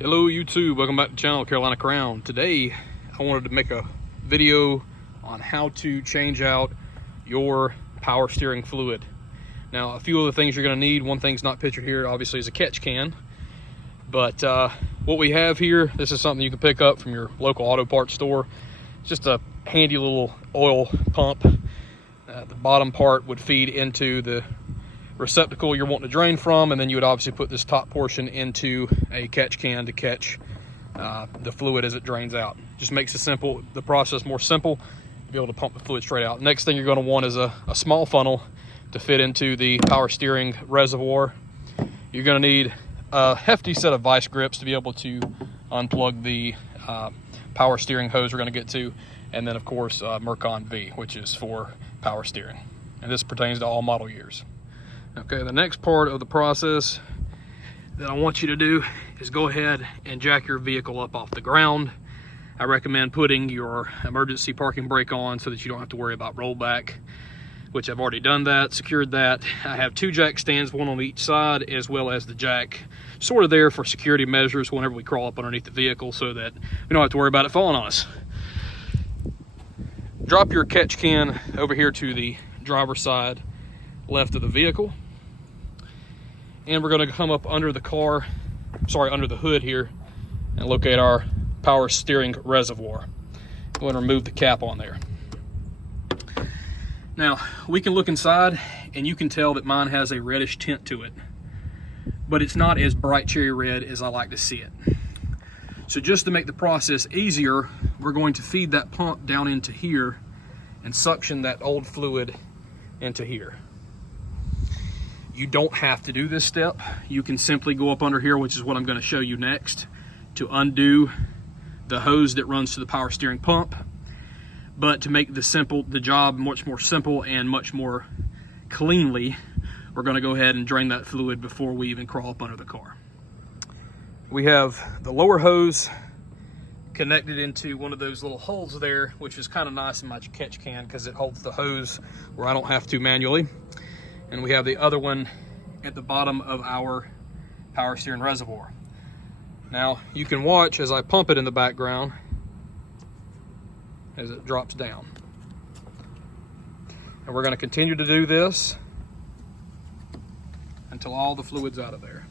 Hello YouTube, welcome back to the channel, Carolina Crown. Today I wanted to make a video on how to change out your power steering fluid. Now a few of the things you're going to need, one thing's not pictured here obviously, is a catch can. But what we have here, this is something you can pick up from your local auto parts store. It's just a handy little oil pump. The bottom part would feed into the receptacle you're wanting to drain from, and then you would obviously put this top portion into a catch can to catch the fluid as it drains out. Just makes the process more simple to be able to pump the fluid straight out. Next thing you're going to want is a small funnel to fit into the power steering reservoir. You're going to need a hefty set of vice grips to be able to unplug the power steering hose we're going to get to, and then of course Mercon V, which is for power steering, and this pertains to all model years. Okay, the next part of the process that I want you to do is go ahead and jack your vehicle up off the ground. I recommend putting your emergency parking brake on so that you don't have to worry about rollback, which I've already done that, secured that. I have two jack stands, one on each side, as well as the jack sort of there for security measures whenever we crawl up underneath the vehicle so that we don't have to worry about it falling on us. Drop your catch can over here to the driver's side left of the vehicle. And we're going to come up under the under the hood here and locate our power steering reservoir. Go ahead and remove the cap on there. Now, we can look inside and you can tell that mine has a reddish tint to it, but it's not as bright cherry red as I like to see it. So just to make the process easier, we're going to feed that pump down into here and suction that old fluid into here. You don't have to do this step. You can simply go up under here, which is what I'm going to show you next, to undo the hose that runs to the power steering pump. But to make the job much more simple and much more cleanly, we're going to go ahead and drain that fluid before we even crawl up under the car. We have the lower hose connected into one of those little holes there, which is kind of nice in my catch can because it holds the hose where I don't have to manually. And we have the other one at the bottom of our power steering reservoir. Now you can watch as I pump it in the background as it drops down. And we're going to continue to do this until all the fluid's out of there.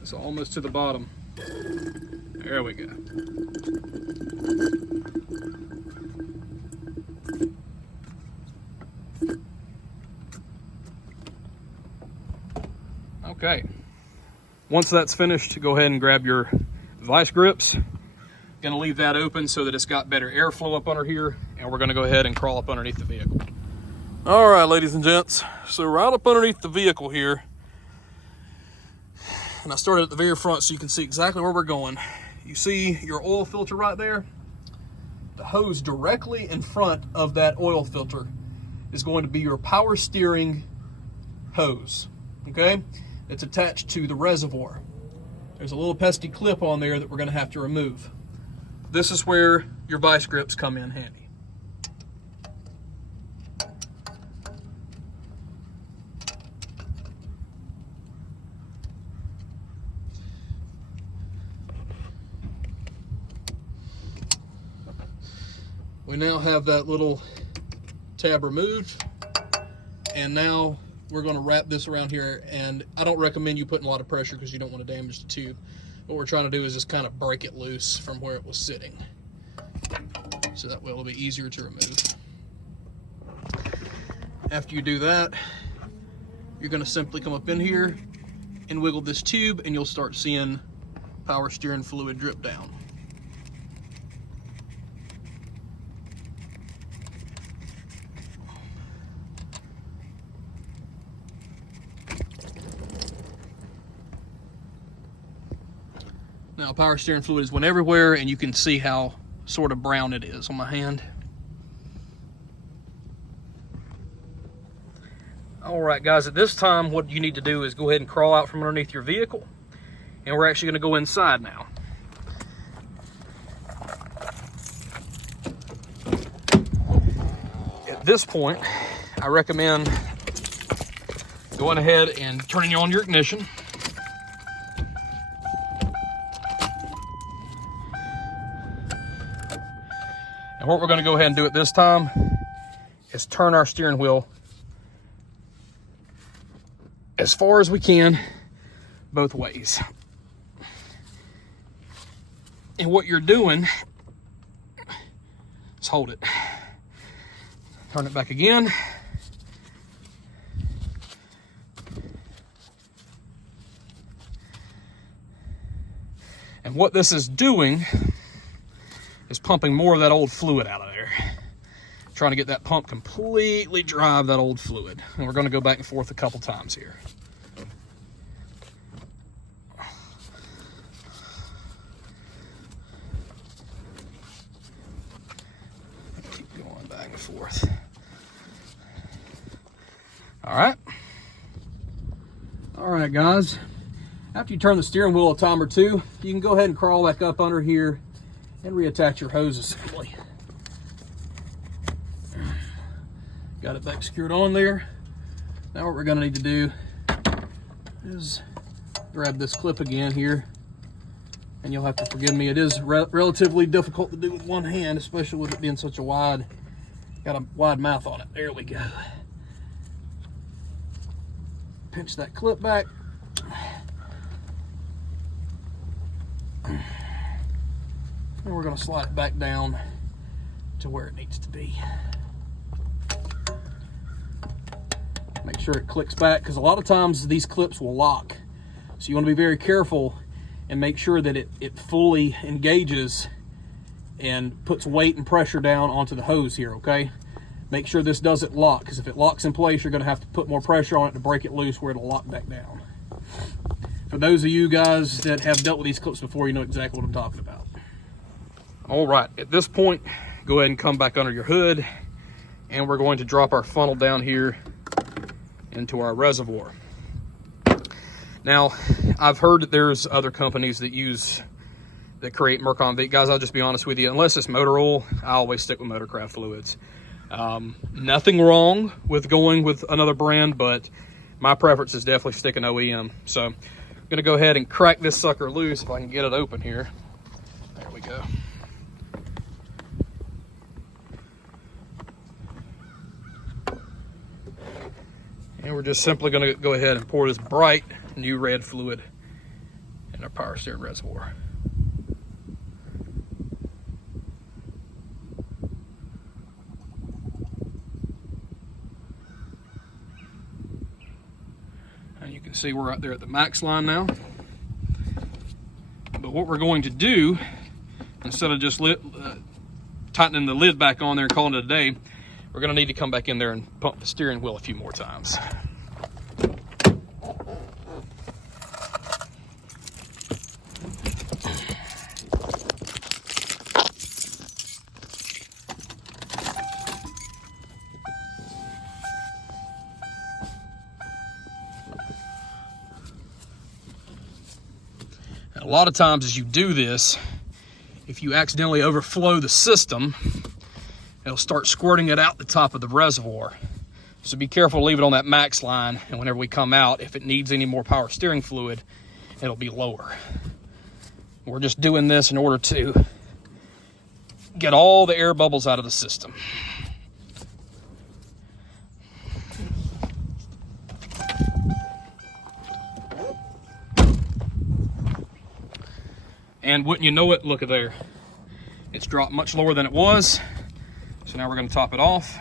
It's almost to the bottom. There we go. Okay, once that's finished, go ahead and grab your vice grips. Gonna leave that open so that it's got better airflow up under here, and we're gonna go ahead and crawl up underneath the vehicle. All right, ladies and gents, so right up underneath the vehicle here, and I started at the very front so you can see exactly where we're going. You see your oil filter right there? The hose directly in front of that oil filter is going to be your power steering hose, okay? It's attached to the reservoir. There's a little pesky clip on there that we're going to have to remove. This is where your vice grips come in handy. We now have that little tab removed, and now we're going to wrap this around here, and I don't recommend you putting a lot of pressure because you don't want to damage the tube. What we're trying to do is just kind of break it loose from where it was sitting, so that way it'll be easier to remove. After you do that, you're going to simply come up in here and wiggle this tube, and you'll start seeing power steering fluid drip down. Now, power steering fluid is went everywhere, and you can see how sort of brown it is on my hand. All right, guys, at this time, what you need to do is go ahead and crawl out from underneath your vehicle, and we're actually going to go inside now. At this point, I recommend going ahead and turning on your ignition. And what we're going to go ahead and do at this time is turn our steering wheel as far as we can both ways. And what you're doing is hold it. Turn it back again. And what this is doing is pumping more of that old fluid out of there. Trying to get that pump completely dry of that old fluid. And we're going to go back and forth a couple times here. Keep going back and forth. All right. All right, guys. After you turn the steering wheel a time or two, you can go ahead and crawl back up under here and reattach your hose assembly. Got it back secured on there. Now what we're going to need to do is grab this clip again here. And you'll have to forgive me, it is relatively difficult to do with one hand, especially with it being such a wide, got a wide mouth on it. There we go. Pinch that clip back. And we're going to slide it back down to where it needs to be. Make sure it clicks back, because a lot of times these clips will lock. So you want to be very careful and make sure that it fully engages and puts weight and pressure down onto the hose here, okay? Make sure this doesn't lock, because if it locks in place, you're going to have to put more pressure on it to break it loose where it'll lock back down. For those of you guys that have dealt with these clips before, you know exactly what I'm talking about. All right, at this point, go ahead and come back under your hood, and we're going to drop our funnel down here into our reservoir. Now, I've heard that there's other companies that create Mercon V. Guys, I'll just be honest with you, unless it's motor oil, I always stick with Motorcraft fluids. Nothing wrong with going with another brand, but my preference is definitely sticking OEM. So I'm gonna go ahead and crack this sucker loose if I can get it open here. There we go. And we're just simply going to go ahead and pour this bright new red fluid in our power steering reservoir. And you can see we're out there at the max line now. But what we're going to do, instead of just tightening the lid back on there and calling it a day, we're going to need to come back in there and pump the steering wheel a few more times. And a lot of times as you do this, if you accidentally overflow the system, it'll start squirting it out the top of the reservoir. So be careful to leave it on that max line, and whenever we come out, if it needs any more power steering fluid, it'll be lower. We're just doing this in order to get all the air bubbles out of the system. And wouldn't you know it, look at there. It's dropped much lower than it was. So now we're going to top it off.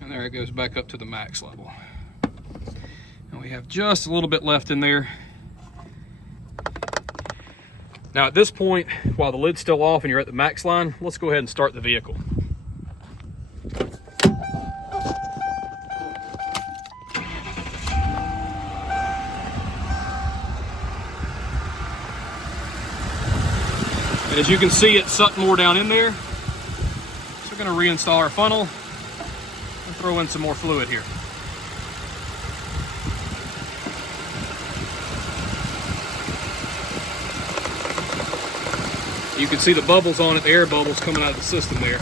And there it goes back up to the max level. And we have just a little bit left in there. Now at this point, while the lid's still off and you're at the max line, let's go ahead and start the vehicle. And as you can see, it sucked more down in there. So we're going to reinstall our funnel and throw in some more fluid here. You can see the bubbles on it, the air bubbles coming out of the system there.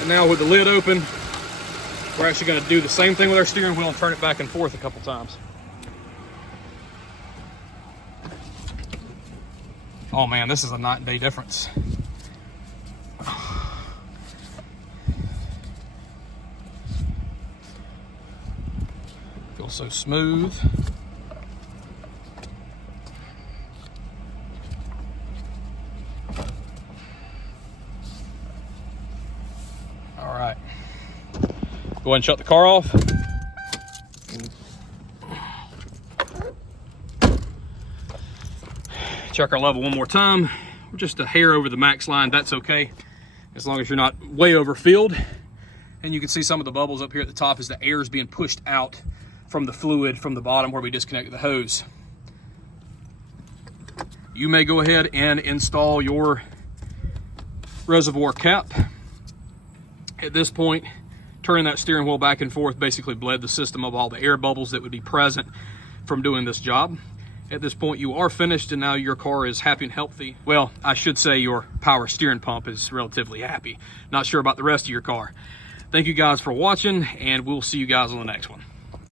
And now with the lid open, we're actually going to do the same thing with our steering wheel and turn it back and forth a couple times. Oh man, this is a night and day difference. Feels so smooth. All right. Go ahead and shut the car off. Check our level one more time. We're just a hair over the max line. That's okay, as long as you're not way overfilled. And you can see some of the bubbles up here at the top as the air is being pushed out from the fluid from the bottom where we disconnected the hose. You may go ahead and install your reservoir cap. At this point, turning that steering wheel back and forth basically bled the system of all the air bubbles that would be present from doing this job. At this point, you are finished, and now your car is happy and healthy. Well, I should say your power steering pump is relatively happy. Not sure about the rest of your car. Thank you guys for watching, and we'll see you guys on the next one.